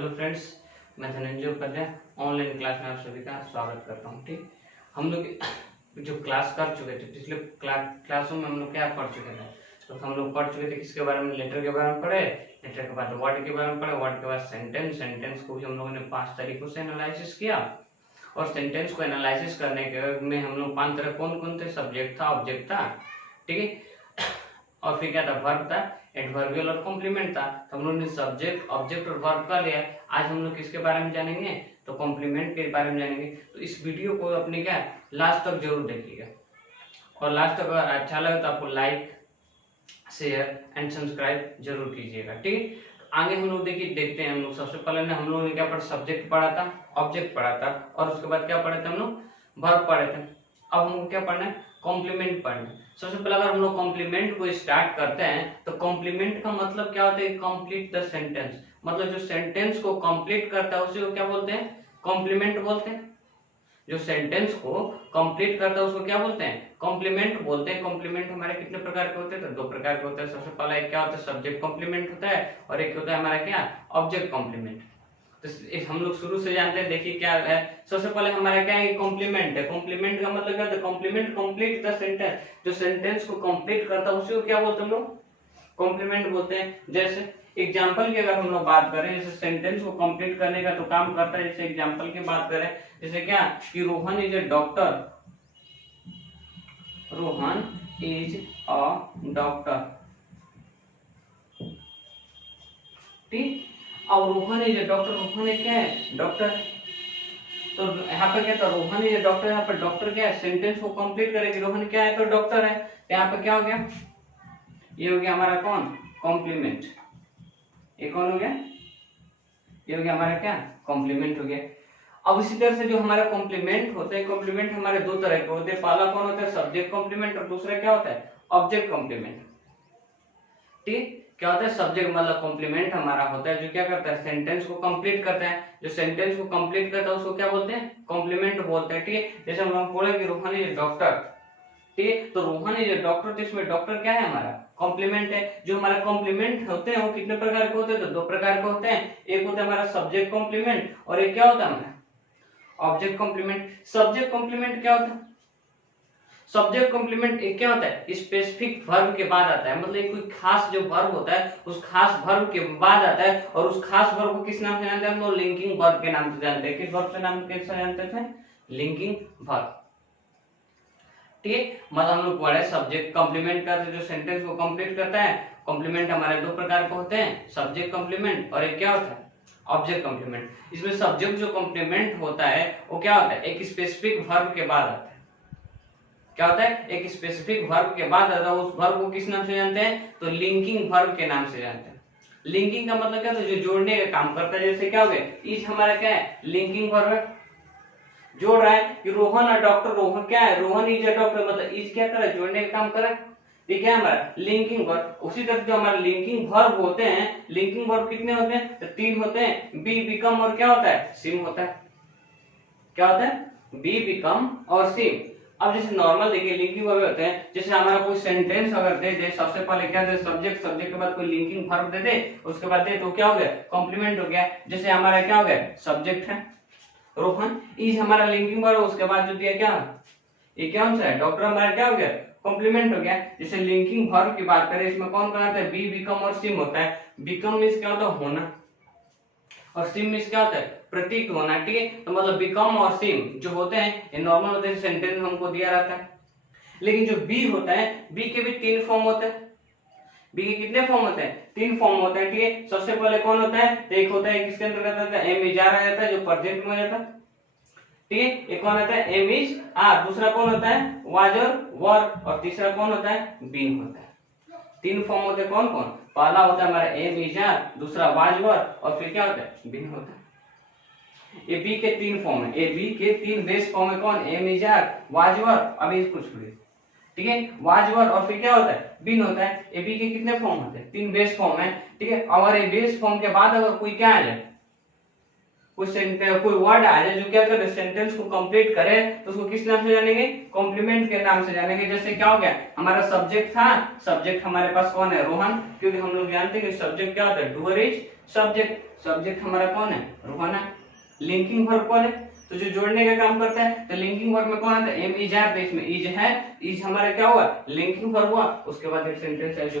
Hello friends, मैं Dhananjay Upadhyay online class में आप सभी का स्वागत करता हूँ। ठीक, हम लोग जो क्लास कर चुके थे पिछले क्लासों में हम लोग क्या पढ़ चुके थे, तो हम लोग पढ़ चुके थे किसके बारे में, लेटर के बारे में पढ़े, लेटर के बाद वर्ड के बारे में पढ़े, वर्ड के बाद सेंटेंस को भी हम लोगों ने 5 तरीकों से एनालिसिस किया। और सेंटेंस को एनालिसिस करने के में हम लोग 5 तरह कौन कौन थे, सब्जेक्ट था, ऑब्जेक्ट था, ठीक है, और फिर क्या था, वर्ब था, एडवर्बियल और कॉम्प्लीमेंट था। तो हम लोगों ने सब्जेक्ट, ऑब्जेक्ट और वर्ब का लिया। आज हम लोग किसके बारे में जानेंगे, तो कॉम्प्लीमेंट के बारे में जानेंगे। तो इस वीडियो को अपने क्या लास्ट तक जरूर देखिएगा, और लास्ट तक अगर अच्छा लगे तो आपको लाइक, शेयर एंड सब्सक्राइब जरूर कीजिएगा। ठीक है, आगे हम लोग देखते हैं। हम लोग सबसे पहले हम लोगों ने क्या पढ़ा, सब्जेक्ट पढ़ा था, ऑब्जेक्ट पढ़ा था, और उसके बाद क्या पढ़े थे हम लोग, वर्ब पढ़े थे। अब हमको क्या पढ़ना है, कॉम्प्लीमेंट पढ़ना है। सबसे पहले अगर हम लोग कॉम्प्लीमेंट को स्टार्ट करते हैं तो कॉम्प्लीमेंट का मतलब क्या होता है, कंप्लीट द सेंटेंस, मतलब जो सेंटेंस को कंप्लीट करता है उसी को क्या बोलते हैं, कॉम्प्लीमेंट बोलते हैं। जो सेंटेंस को कंप्लीट करता है उसको क्या बोलते हैं, कॉम्प्लीमेंट बोलते हैं। कॉम्प्लीमेंट हमारे कितने प्रकार के होते हैं, तो 2 प्रकार के होते हैं। सबसे पहला एक क्या होता है, सब्जेक्ट कॉम्प्लीमेंट होता है, और एक होता है हमारा क्या, ऑब्जेक्ट कॉम्प्लीमेंट। तो हम लोग शुरू से जानते हैं, देखिए क्या है। सबसे पहले हमारा क्या है, कॉम्प्लीमेंट है। कॉम्प्लीमेंट का मतलब क्या होता है, कॉम्प्लीमेंट, कंप्लीट द सेंटेंस, जो सेंटेंस को कंप्लीट करता है उसी को क्या बोलते हैं हम लोग, कॉम्प्लीमेंट बोलते हैं। जैसे एग्जांपल की अगर हम लोग बात करें, जैसे सेंटेंस को कंप्लीट करने का तो काम करता है। जैसे एग्जांपल की बात करें, जैसे क्या कि Rohan is a doctor, Rohan is a doctor, ठीक। अब Rohan is a doctor, Rohan एक क्या है, डॉक्टर। तो यहाँ पे क्या था, रोहन इज ए डॉक्टर, यहाँ पे डॉक्टर क्या है, सेंटेंस को कंप्लीट करेगी, रोहन क्या है तो डॉक्टर है। तो यहाँ पे क्या हो गया, ये हो गया हमारा कौन, कॉम्प्लीमेंट। ये कौन हो गया, ये हो गया हमारा क्या, कॉम्प्लीमेंट हो गया। अब इसी तरह से जो हमारा कॉम्प्लीमेंट होते हैं, कॉम्प्लीमेंट हमारे 2 तरह के होते हैं। पहला कौन होता है, सब्जेक्ट कॉम्प्लीमेंट, और दूसरा क्या होता है, ऑब्जेक्ट कॉम्प्लीमेंट। ठीक, क्या होता है, सब्जेक्ट मतलब कॉम्प्लीमेंट हमारा होता है जो क्या करता है, सेंटेंस को कंप्लीट करता है। जो सेंटेंस को कंप्लीट करता है उसको क्या बोलते हैं, कॉम्प्लीमेंट बोलते हैं। ठीक है, जैसे हम लोग बोले कि रोहन इज डॉक्टर, ठीक है, तो रोहन इज डॉक्टर, तो इसमें डॉक्टर क्या है, हमारा कॉम्प्लीमेंट है। जो हमारा कॉम्प्लीमेंट होते हैं वो कितने प्रकार के होते हैं, तो 2 प्रकार के होते हैं। एक होता है हमारा सब्जेक्ट कॉम्प्लीमेंट, और एक क्या होता है हमारा ऑब्जेक्ट कॉम्प्लीमेंट। सब्जेक्ट कॉम्प्लीमेंट क्या होता है, सब्जेक्ट कॉम्प्लीमेंट एक क्या होता है, स्पेसिफिक वर्ब के बाद आता है। मतलब कोई खास जो वर्ब होता है उस खास वर्ब के बाद आता है, और उस खास वर्ब को किस नाम से जानते हैं हम लोग, लिंकिंग वर्ब के नाम से जानते हैं। किस वर्ब से नाम कैसे जानते थे, लिंकिंग वर्ब। ठीक, मतलब हम लोग पढ़े सब्जेक्ट कॉम्प्लीमेंट का जो सेंटेंस को कंप्लीट करता है। कॉम्प्लीमेंट हमारे 2 प्रकार के होते हैं, सब्जेक्ट कॉम्प्लीमेंट और एक क्या होता है, ऑब्जेक्ट कॉम्प्लीमेंट। इसमें सब्जेक्ट जो कॉम्प्लीमेंट होता है वो क्या होता है, एक स्पेसिफिक वर्ब के बाद आता है। क्या होता है, एक स्पेसिफिक वर्ब के बाद आता है। उस वर्ब को किस नाम से जानते हैं, तो लिंकिंग वर्ब के नाम से जानते हैं। लिंकिंग का मतलब क्या होता है, जो जोड़ने का काम करता है। जैसे क्या हो गया, इज हमारा क्या है, लिंकिंग वर्ब है, जोड़ रहा है कि रोहन और डॉक्टर, रोहन क्या है, रोहन इज अ डॉक्टर, मतलब इज क्या कर रहा है, जोड़ने का काम कर रहा है। ये क्या है हमारा लिंकिंग वर्ब। उसी तरह जो हमारे लिंकिंग वर्ब होते हैं, लिंकिंग वर्ब कितने होते हैं, तो 3 होते हैं, बी, बिकम और क्या होता है, सिम होता है। क्या होता है, बी, बिकम और सिम। अब जैसे नॉर्मल देखिए लिंकिंग वर्ब होते हैं, जैसे हमारा कोई सेंटेंस अगर दे दे, सबसे पहले क्या दे, सब्जेक्ट, सब्जेक्ट के बाद कोई लिंकिंग वर्ब दे दे, उसके बाद दे तो क्या हो गया, कॉम्प्लीमेंट हो गया। जैसे हमारा क्या हो गया, सब्जेक्ट है रोहन, इज हमारा लिंकिंग वर्ब, उसके बाद जो दिया क्या, ये क्या है, डॉक्टर, हमारा क्या हो गया, कॉम्प्लीमेंट हो गया। जैसे लिंकिंग वर्ब की बात करें, इसमें कौन कौन आता है, बी, बिकम और सिम होता है। बिकम मींस क्या होता है, होना, और सिम मींस क्या होता है, प्रतीक होना। ठीक है, तो मतलब बिकम और सिम जो होते हैं ये नॉर्मल होते हैं, सेंटेंस हमको दिया रहता है। लेकिन जो बी होता है, बी के भी 3 फॉर्म होते हैं। बी के कितने फॉर्म होते हैं, 3 फॉर्म होते हैं। ठीक है, सबसे पहले कौन होता है, तो एक होता है किसके अंतर्गत आता है, एम इज आर आ जाता है, जो प्रेजेंट में हो जाता है। ठीक है, एक कौन होता है, एम इज आर, दूसरा कौन होता है, वाज और वर, और तीसरा कौन होता है, बीन होता है। 3 फॉर्म होते हैं, कौन कौन, पहला होता है हमारा एम इज आर, दूसरा वाज वर, और फिर क्या होता है, बीन होता है। ए बी के 3 फॉर्म है, ए बी के 3 बेस फॉर्म है, कौन, am is are, was were, अभी इसको छोड़िए। ठीक है, वाज वर, और फिर क्या होता है, बीन होता है। ए बी के कितने फॉर्म होते हैं, 3 बेस फॉर्म है। ठीक है, और ये बेस फॉर्म के बाद अगर कोई क्या आ जाए, कोई वर्ड आ जाए जो क्या करे, सेंटेंस को कंप्लीट करे, तो उसको किस नाम से जानेंगे, कॉम्प्लीमेंट के नाम से जानेंगे। जैसे क्या हो गया, हमारा सब्जेक्ट था, सब्जेक्ट हमारे पास कौन है, रोहन, क्योंकि हम लोग जानते हैं कि सब्जेक्ट क्या होता है, डूअर इज सब्जेक्ट, सब्जेक्ट हमारा कौन है, रोहन है। लिंकिंग वर्ब कौन है, तो जो जोड़ने का काम करता है, तो लिंकिंग वर्ब में कौन आता है, एम इज आर, तो इसमें इज है, इज हमारा क्या हुआ, लिंकिंग वर्ब हुआ। उसके बाद एक सेंटेंस है जो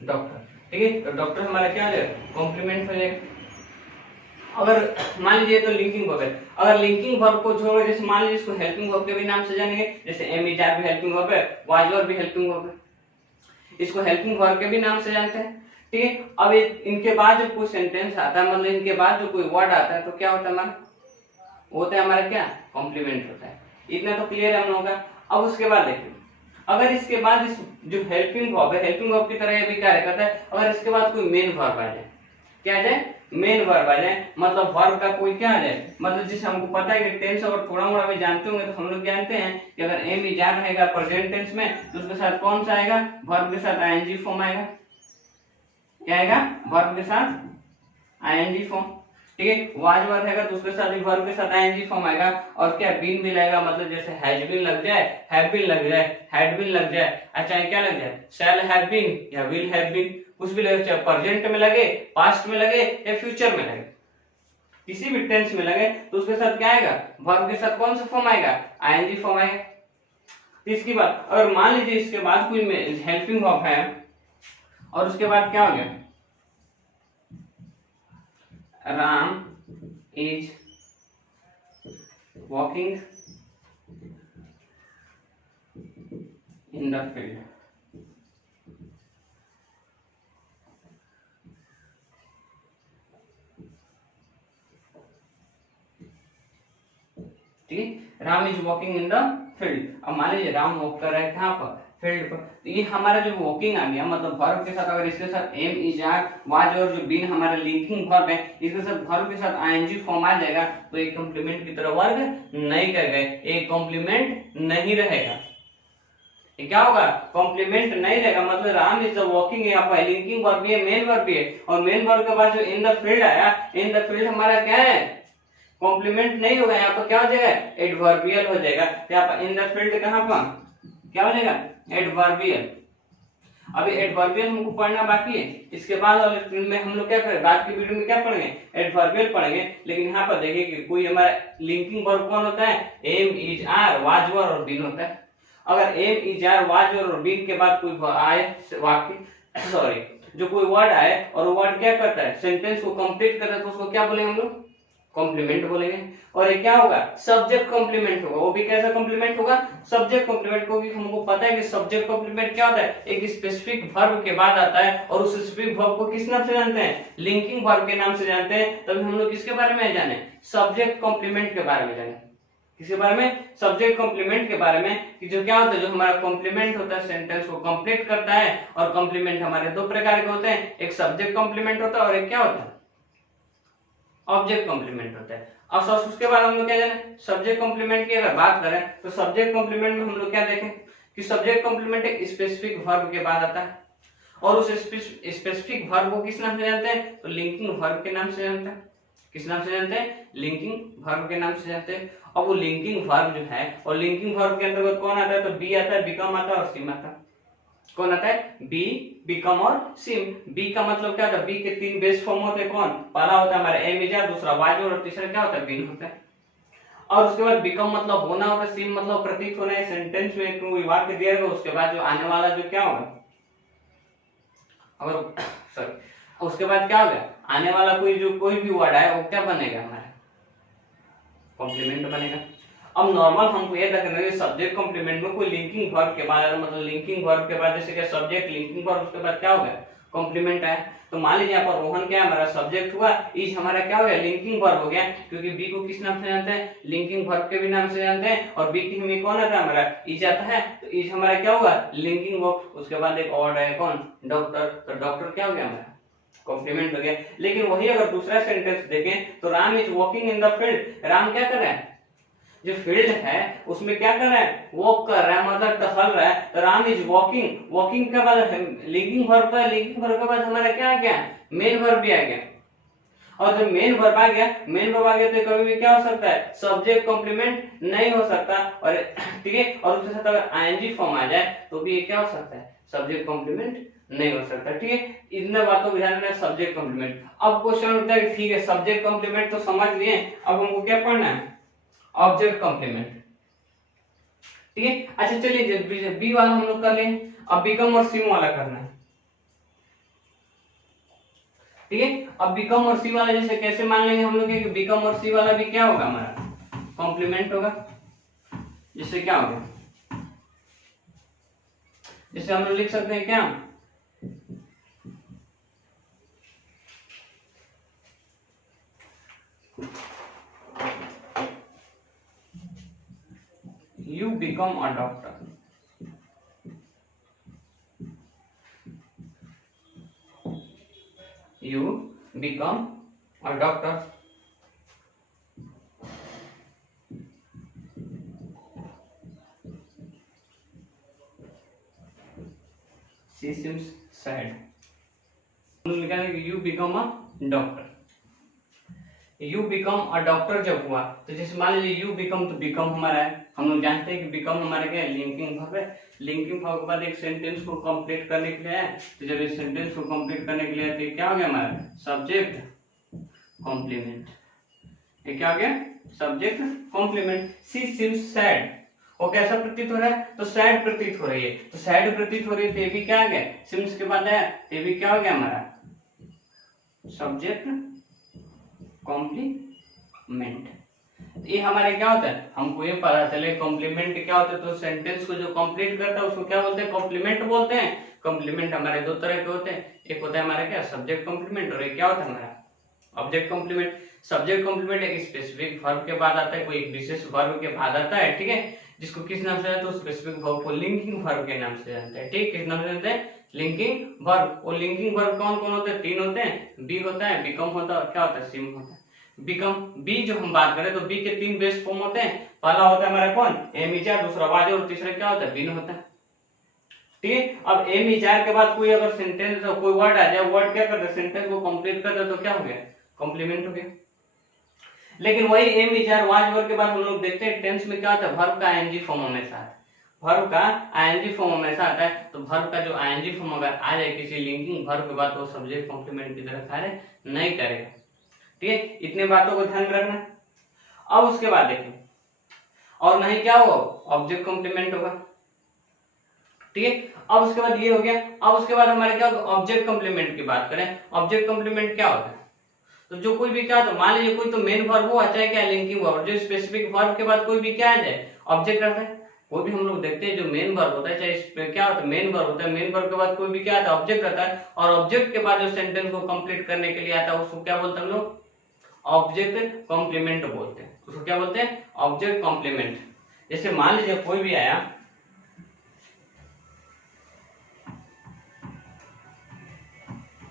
डॉक्टर, ठीक है, तो डॉक्टर हमारा क्या हो जाएगा, कॉम्प्लीमेंट हो जाएगा। अगर मान लीजिए तो लिंकिंग वर्ब है, अगर लिंकिंग वर्ब को छोड़, जैसे मान लीजिए इसको हेल्पिंग वर्ब के भी नाम से जानेंगे, जैसे एम इज आर भी हेल्पिंग वर्ब है, वाज वर भी हेल्पिंग वर्ब है, इसको हेल्पिंग वर्ब के भी नाम से जानते हैं, ठीक है। अब इनके बाद जब कोई सेंटेंस आता है, मतलब इनके बाद जो कोई वर्ड आता है, तो क्या होता है हमारा, होता है हमारा क्या, कॉम्प्लीमेंट होता है। इतना तो क्लियर है हम लोगों का। अब उसके बाद देखिए, अगर इसके बाद इस जो हेल्पिंग वर्ब है, हेल्पिंग वर्ब की तरह ये भी कार्य करता है, अगर इसके बाद कोई मेन वर्ब आ जाए, क्या आ जाए, मेन वर्ब आ जाए, मतलब वर्ब का कोई क्या आ जाए, मतलब जिसे हमको पता है कि टेंस और थोड़ा मोड़ा भी जानते होंगे, तो हम लोग जानते हैं कि अगर एम इज आर रहेगा प्रेजेंट टेंस में, तो उसके साथ कौन सा आएगा, वर्ब के साथ आईएनजी फॉर्म आएगा, क्या आएगा, वर्ब के साथ आईएनजी फॉर्म, ठीक है। वाज वर रहेगा तो उसके साथ भी वर्ब के साथ आईएनजी फॉर्म आएगा, और क्या, बीन भी लगेगा, मतलब जैसे हैज बीन लग जाए, हैव बीन लग जाए, हैड बीन लग जाए, अच्छा क्या लग जाए, शैल हैव बीन या विल हैव बीन, कुछ भी लगे, चाहे प्रेजेंट में लगे, पास्ट में लगे या फ्यूचर में लगे, किसी भी टेंस में लगे, तो उसके साथ क्या आएगा, वर्ब के साथ कौन सा फॉर्म आएगा, आईएनजी फॉर्म आएगा। इसकी बात, अगर मान लीजिए इसके बाद कोई हेल्पिंग वर्ब है और उसके बाद क्या हो गया, Ram is walking in the field, ठीक है, Ram is walking in the field. अब मान लीजिए राम वॉक कर रहा है कहाँ पर, फील्ड पर, तो ये हमारा जो वॉकिंग आ गया, मतलब वर्ब के साथ, अगर इसके साथ एम इज आर वाज और जो बीन हमारा लिंकिंग वर्ब है, इसके साथ वर्ब के साथ आईएनजी फॉर्म आ जाएगा, तो ये कॉम्प्लीमेंट की तरह वर्क नहीं करेगा, ये कॉम्प्लीमेंट नहीं रहेगा। ये क्या होगा, कॉम्प्लीमेंट नहीं रहेगा, मतलब राम इज द वॉकिंग, यहाँ पर लिंकिंग वर्ब भी है, मेन वर्ब भी है, और मेन वर्ब के बाद जो इन द फील्ड आया, इन द फील्ड हमारा क्या है, कॉम्प्लीमेंट नहीं होगा, यहाँ पर क्या हो जाएगा, एडवर्बियल हो जाएगा। यहाँ पर इन द फील्ड कहाँ पर क्या हो जाएगा, एडवर्बियल। अभी एडवर्बियल हमको पढ़ना बाकी है, इसके बाद वाले में हम लोग क्या करेंगे, बाद की वीडियो में क्या पढ़ेंगे, एडवर्बियल पढ़ेंगे। लेकिन यहाँ पर देखिए कि कोई हमारा लिंकिंग वर्ब कौन होता है, am is are was were और बीन होता है। अगर am is are was were और बीन के बाद कोई आए वाक्य, सॉरी, जो कोई वर्ड आए और वो वर्ड क्या करता है, सेंटेंस को कंप्लीट करता है, तो उसको क्या बोलेंगे हम लोग, कॉम्प्लीमेंट बोलेंगे। और ये क्या होगा, सब्जेक्ट कॉम्प्लीमेंट होगा, वो भी कैसा कॉम्प्लीमेंट होगा, सब्जेक्ट कॉम्प्लीमेंट, क्योंकि हमको पता है कि सब्जेक्ट कॉम्प्लीमेंट क्या होता है, एक स्पेसिफिक वर्ब के बाद आता है, और उस स्पेसिफिक वर्ब को किस नाम से जानते हैं, लिंकिंग वर्ब के नाम से जानते हैं। तभी हम लोग किसके बारे में जाने, सब्जेक्ट कॉम्प्लीमेंट के बारे में जाने, किसके बारे में, सब्जेक्ट कॉम्प्लीमेंट के बारे में, कि जो क्या होता है, जो हमारा कॉम्प्लीमेंट होता है सेंटेंस को कंप्लीट करता है। और कॉम्प्लीमेंट हमारे दो प्रकार के होते हैं, एक सब्जेक्ट कॉम्प्लीमेंट होता है और एक क्या होता है, ऑब्जेक्ट कॉम्प्लीमेंट होता है। अब उसके बाद हम लोग क्या जाने, सब्जेक्ट कॉम्प्लीमेंट की अगर बात करें, तो सब्जेक्ट कॉम्प्लीमेंट में हम लोग क्या देखें कि सब्जेक्ट कॉम्प्लीमेंट एक स्पेसिफिक वर्ब के बाद आता है, और उस स्पेसिफिक वर्ब को किस नाम से जानते हैं, तो लिंकिंग वर्ब के नाम से जानते हैं। किस नाम से जानते हैं, लिंकिंग वर्ब के नाम से जानते हैं। अब वो लिंकिंग वर्ब जो है, और लिंकिंग वर्ब के अंतर्गत कौन आता है, तो बी आता है, बिकम आता है और सिम आता है। कौन आता है, बी, बिकम और सिम। बी का मतलब क्या होता है, बी के तीन बेस फॉर्म होते हैं, कौन, पहला होता है हमारा एम इज आर, दूसरा वाज और तीसरा क्या होता है, बीन होता है। और उसके बाद बिकम मतलब होना होता है, सिम मतलब प्रतीक होना है। सेंटेंस में कोई वाक्य दिया गया, उसके बाद जो आने वाला जो क्या होगा, अगर सॉरी, उसके बाद क्या होगा, आने वाला कोई भी वर्ड है वो क्या बनेगा, हमारा कॉम्प्लीमेंट बनेगा। अब नॉर्मल हमको ये रखना है, सब्जेक्ट कॉम्प्लीमेंट में कोई लिंकिंग वर्ब के बाद, मतलब लिंकिंग वर्ब के बाद जैसे कि सब्जेक्ट लिंकिंग वर्ब, उसके बाद क्या होगा, कॉम्प्लीमेंट आया। तो मान लीजिए यहाँ पर रोहन क्या हमारा सब्जेक्ट हुआ, इज हमारा क्या हो गया, लिंकिंग वर्ब हो गया, क्योंकि बी को किस नाम से जानते हैं, लिंकिंग वर्ब के भी नाम से जानते हैं, और बी की हमें कौन आता है, हमारा इज आता है, तो इज हमारा क्या होगा, लिंकिंग वर्ब। उसके बाद एक और है कौन, डॉक्टर, तो डॉक्टर क्या हो गया, हमारा कॉम्प्लीमेंट हो गया। लेकिन वही अगर दूसरा सेंटेंस देखें, तो Ram is walking in the field, Ram क्या कर रहा है, जो फील्ड है उसमें क्या कर रहा है, वॉक कर रहा है, मतलब टहल रहा है। तो राम इज वॉकिंग, वॉकिंग के बाद लिंकिंग वर्ब है, लिंकिंग वर्ब के बाद हमारा क्या आ गया, मेन वर्ब भी आ गया। और जब मेन वर्ब आ गया, मेन वर्ब आ गया, तो कभी भी क्या हो सकता है, सब्जेक्ट कॉम्प्लीमेंट नहीं हो सकता। और ठीक है, और उसके साथ अगर आईएनजी फॉर्म आ जाए तो भी ये क्या हो सकता है, सब्जेक्ट कॉम्प्लीमेंट नहीं हो सकता। ठीक है, इतने बातों को ध्यान रखना, सब्जेक्ट कॉम्प्लीमेंट। अब क्वेश्चन होता है ठीक है सब्जेक्ट कॉम्प्लीमेंट तो समझ लिए, अब हमको क्या पढ़ना है, ऑब्जेक्ट कॉम्प्लीमेंट। ठीक है, अच्छा चलिए बी वाला हम लोग कर लें, अब बिकम और सिम वाला करना है। ठीक है, अब बिकम और सी वाला जैसे कैसे मान लेंगे हम लोग कि बिकम और सी वाला भी क्या होगा, हमारा कॉम्प्लीमेंट होगा। जिससे क्या होगा, जिससे हम लोग लिख सकते हैं क्या, you become a doctor। You become a doctor। She seems sad। हम लोग लिखा है कि you become a doctor। You become a doctor जब हुआ तो जैसे मान लीजिए यू बिकम, तो बिकम हमारा है, हम लोग जानते हैं कि बिकम हमारे क्या है, लिंकिंग वर्ब है। लिंकिंग वर्ब के बाद एक सेंटेंस को कंप्लीट करने के लिए है, तो जब इस सेंटेंस को कंप्लीट करने के लिए तो क्या हो गया हमारा सब्जेक्ट कॉम्प्लीमेंट। ये क्या हो गया, सब्जेक्ट कॉम्प्लीमेंट। सी सीम्स सैड, वो कैसा प्रतीत हो रहा है, तो सैड प्रतीत हो रही है, तो सैड प्रतीत हो रही है तो ये भी क्या आ गया, सिम्स के बाद है ये भी क्या हो गया हमारा सब्जेक्ट कॉम्प्लीमेंट। ये हमारे क्या होता है, हमको ये पता चले कॉम्प्लीमेंट क्या होता है, तो सेंटेंस को जो कंप्लीट करता है उसको क्या बोलते हैं, कॉम्प्लीमेंट बोलते हैं। कॉम्प्लीमेंट हमारे दो तरह के होते हैं, एक होता है हमारा क्या सब्जेक्ट कॉम्प्लीमेंट, और एक क्या होता है हमारा ऑब्जेक्ट कॉम्प्लीमेंट। सब्जेक्ट कॉम्प्लीमेंट एक स्पेसिफिक वर्ब के बाद आता है, कोई एक विशेष वर्ब के बाद आता है। ठीक है, जिसको किस नाम से जानते हैं, तो स्पेसिफिक वर्ब को लिंकिंग वर्ब के नाम से जानते हैं। ठीक, किस नाम से जानते हैं, लिंकिंग वर्ब। और लिंकिंग वर्ब कौन कौन होते हैं, तीन होते हैं, बी होता है, बिकम होता है और क्या होता है, सिम होता है। बिकम बी जो हम बात करें तो बी के तीन बेस फॉर्म होते हैं, पहला होता है हमारा कौन एम इजार, दूसरा वाज और तीसरा क्या होता है बिन होता है। ठीक है, अब एम इजार के बाद कोई अगर सेंटेंस कोई वर्ड आ जाए, वर्ड क्या करता है सेंटेंस को कंप्लीट करता है, तो क्या हो गया कॉम्प्लीमेंट हो गया। लेकिन वही एम इजार वाज वर्ड के बाद हम लोग देखते हैं टेंस में क्या होता है, वर्ब का आईएनजी फॉर्म हमेशा आता है, वर्ब का आईएनजी फॉर्म हमेशा आता है। तो वर्ब का जो आईएनजी फॉर्म अगर आ जाए किसी लिंकिंग वर्ब के बाद तो सब्जेक्ट कॉम्प्लीमेंट की तरह कार्य नहीं करेगा। ठीक है, इतने बातों को ध्यान रखना। अब उसके बाद देखें और नहीं क्या होगा, ऑब्जेक्ट कॉम्प्लीमेंट होगा। ठीक है, अब उसके बाद ये हो गया। अब उसके बाद हमारे क्या होगा, ऑब्जेक्ट कॉम्प्लीमेंट की बात करें। ऑब्जेक्ट कॉम्प्लीमेंट क्या होता है, तो जो कोई भी क्या, तो मान लीजिए कोई तो मेन वर्ब हो चाहे क्या लिंकिंग वर्ब, जो स्पेसिफिक वर्ब के बाद कोई भी क्या आ जाए ऑब्जेक्ट आता है। कोई भी हम लोग देखते हैं जो मेन वर्ब होता है, चाहे क्या होता है मेन वर्ब होता है, मेन वर्ब के बाद कोई भी क्या आता है ऑब्जेक्ट आता है, और ऑब्जेक्ट के बाद जो सेंटेंस को कंप्लीट करने के लिए आता है उसको क्या बोलते हैं हम लोग, ऑब्जेक्ट कॉम्प्लीमेंट बोलते हैं। उसको क्या बोलते हैं, ऑब्जेक्ट कॉम्प्लीमेंट। जैसे मान लीजिए कोई भी आया,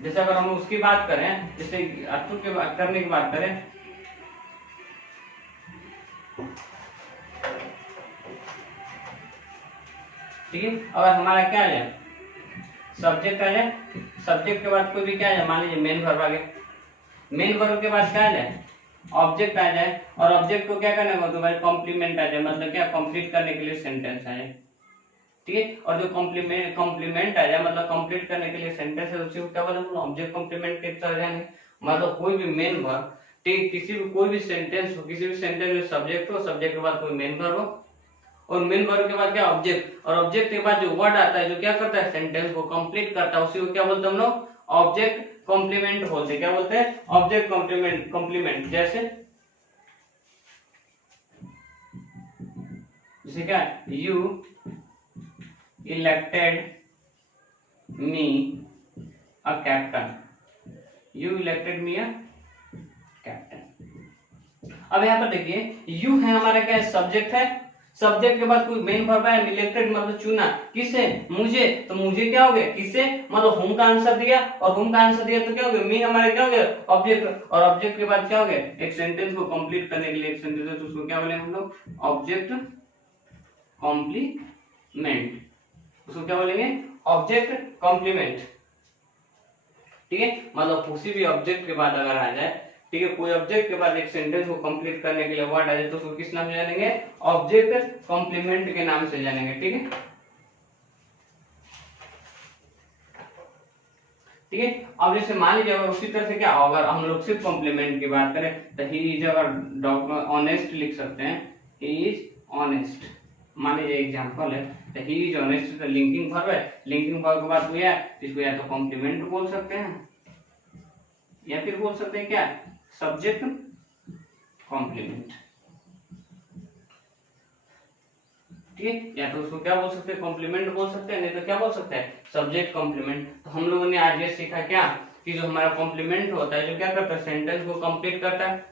जैसे अगर हम उसकी बात करें, जैसे अतुल के बात करने की बात करें, ठीक है, अगर हमारा क्या आ जाए सब्जेक्ट आ जाए, सब्जेक्ट के बाद कोई भी क्या आ जाए, मान लीजिए मेन वर्ब आ गया, मेन वर्ब के बाद क्या आ जाए ऑब्जेक्ट आ जाए, और ऑब्जेक्ट को क्या करना है तो भाई कॉम्प्लीमेंट आ जाए, मतलब क्या कंप्लीट करने के लिए सेंटेंस आ जाए। ठीक है, और जो कॉम्प्लीमेंट आ जाए मतलब कंप्लीट करने के लिए सेंटेंस है उसी को क्या बोलेंगे ऑब्जेक्ट कॉम्प्लीमेंट के तरह जाएंगे। मतलब कोई भी मेन वर्ब, ठीक किसी भी कोई भी सेंटेंस हो, किसी भी सेंटेंस में सब्जेक्ट हो, सब्जेक्ट के बाद कोई मेन वर्ब हो, और मेन वर्ब के बाद क्या ऑब्जेक्ट, और ऑब्जेक्ट के बाद जो वर्ड आता है जो क्या करता है सेंटेंस को कंप्लीट करता है उसी को क्या बोलते हैं हम लोग ऑब्जेक्ट कॉम्प्लीमेंट बोलते हैं। क्या बोलते हैं ऑब्जेक्ट कॉम्प्लीमेंट। कॉम्प्लीमेंट जैसे क्या you elected me a captain, you elected me a captain. अब यहाँ पर देखिए यू है हमारा क्या सब्जेक्ट है, सब्जेक्ट के बाद कोई मेन वर्ब है, इलेक्टेड मतलब चुना, किसे मुझे, तो मुझे क्या हो गया किसे मतलब होम का आंसर दिया, और होम का आंसर दिया तो क्या हो गया मी हमारे क्या हो गया ऑब्जेक्ट, और ऑब्जेक्ट के बाद क्या हो गया एक सेंटेंस को कंप्लीट करने के लिए एक सेंटेंस है तो उसको क्या बोलेंगे हम लोग ऑब्जेक्ट कॉम्प्लीमेंट, उसको क्या बोलेंगे ऑब्जेक्ट कॉम्प्लीमेंट। ठीक है, मतलब किसी भी ऑब्जेक्ट के बाद अगर आ जाए, ठीक है कोई ऑब्जेक्ट के बाद एक सेंटेंस को कंप्लीट करने के लिए वर्ड आ जाए तो उसको किस नाम से जानेंगे ऑब्जेक्ट कॉम्प्लीमेंट के नाम से जानेंगे। ठीक है, ठीक है। अब जैसे मान लीजिए अगर उसी तरह से क्या, अगर हम लोग सिर्फ कॉम्प्लीमेंट की बात करें तो ही इज, अगर डॉक्टर ऑनेस्ट लिख सकते हैं, ही इज ऑनेस्ट, मान लीजिए एग्जांपल है, तो ही इज ऑनेस्ट तो लिंकिंग वर्ब है, लिंकिंग वर्ब के बाद हुआ इसको या तो कॉम्प्लीमेंट बोल सकते हैं या फिर बोल सकते हैं क्या, सब्जेक्ट कॉम्प्लीमेंट, ठीक है। या तो उसको क्या बोल सकते हैं, कॉम्प्लीमेंट बोल सकते हैं, नहीं तो क्या बोल सकते हैं, सब्जेक्ट कॉम्प्लीमेंट। तो हम लोगों ने आज ये सीखा क्या, कि जो हमारा कॉम्प्लीमेंट होता है जो क्या करता है, सेंटेंस को कंप्लीट करता है।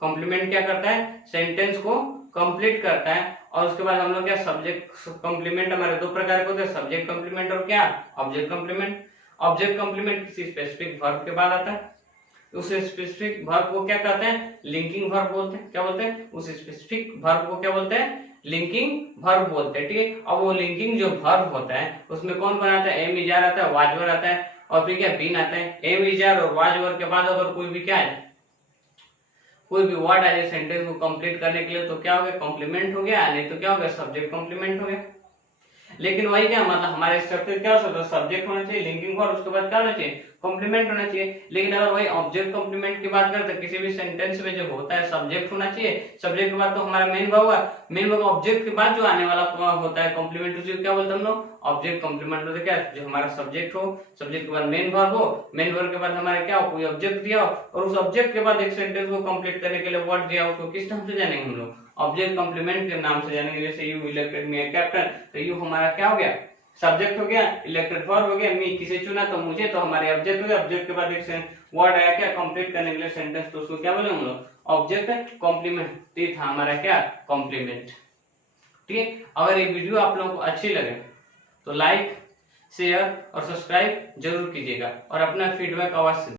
कॉम्प्लीमेंट क्या करता है, सेंटेंस को कंप्लीट करता है। और उसके बाद हम लोग क्या, सब्जेक्ट कॉम्प्लीमेंट हमारे दो प्रकार के होते हैं, सब्जेक्ट कॉम्प्लीमेंट और क्या, ऑब्जेक्ट कॉम्प्लीमेंट। ऑब्जेक्ट कॉम्प्लीमेंट किसी स्पेसिफिक वर्ब के बाद आता है, उस स्पेसिफिक वर्ब को क्या कहते हैं, लिंकिंग वर्ब बोलते हैं। क्या बोलते हैं, उस स्पेसिफिक वर्ब को क्या बोलते हैं, लिंकिंग वर्ब बोलते हैं, ठीक है। अब वो लिंकिंग जो वर्ब होता है उसमें कौन कौन आता है, एम इजार आता है, वाज वर्ब आता है, और फिर क्या, बीन आता है। एम इजार और वाज वर्ब के बाद अगर कोई भी क्या है, कोई भी वर्ड आ जाए सेंटेंस को कंप्लीट करने के लिए, तो क्या हो गया, कॉम्प्लीमेंट हो गया, नहीं तो क्या हो गया, सब्जेक्ट कॉम्प्लीमेंट हो गया। लेकिन वही क्या, मतलब हमारे स्ट्रक्चर क्या हो सकता है, सब्जेक्ट होना चाहिए, लिंकिंग वर्ब, उसके बाद क्या होना चाहिए, कॉम्प्लीमेंट होना चाहिए। लेकिन अगर वही ऑब्जेक्ट कॉम्प्लीमेंट की बात करें तो किसी भी सेंटेंस में जो होता है सब्जेक्ट होना चाहिए, सब्जेक्ट के बाद तो हमारा मेन वर्ब हुआ, मेन वर्ब ऑब्जेक्ट के बाद जो आने वाला होता है कॉम्प्लीमेंट, उसी को क्या बोलते हैं हम लोग, ऑब्जेक्ट कॉम्प्लीमेंट होता है। क्या, जो हमारा सब्जेक्ट हो, सब्जेक्ट के बाद मेन वर्ब हो, मेन वर्ब के बाद हमारा क्या हो, कोई ऑब्जेक्ट दिया हो, और उस ऑब्जेक्ट के बाद एक सेंटेंस को कंप्लीट करने के लिए वर्ड दिया हो, उसको किस नाम से जानेंगे हम लोग, ऑब्जेक्ट कॉम्प्लीमेंट के नाम से जानेंगे। जैसे you elected me a captain, तो यू हमारा क्या हो गया, सब्जेक्ट हो गया, इलेक्टेड वर्ब हो गया, मी किसे चुना तो मुझे, तो हमारे ऑब्जेक्ट हो गया, ऑब्जेक्ट के बाद एक वर्ड आया क्या, कंप्लीट करने के लिए सेंटेंस, तो उसको क्या बोले हम लोग, ऑब्जेक्ट कॉम्प्लीमेंट। ये था हमारा क्या, कॉम्प्लीमेंट, ठीक है। अगर ये वीडियो आप लोगों को अच्छी लगे तो लाइक, शेयर और सब्सक्राइब जरूर कीजिएगा, और अपना फीडबैक अवश्य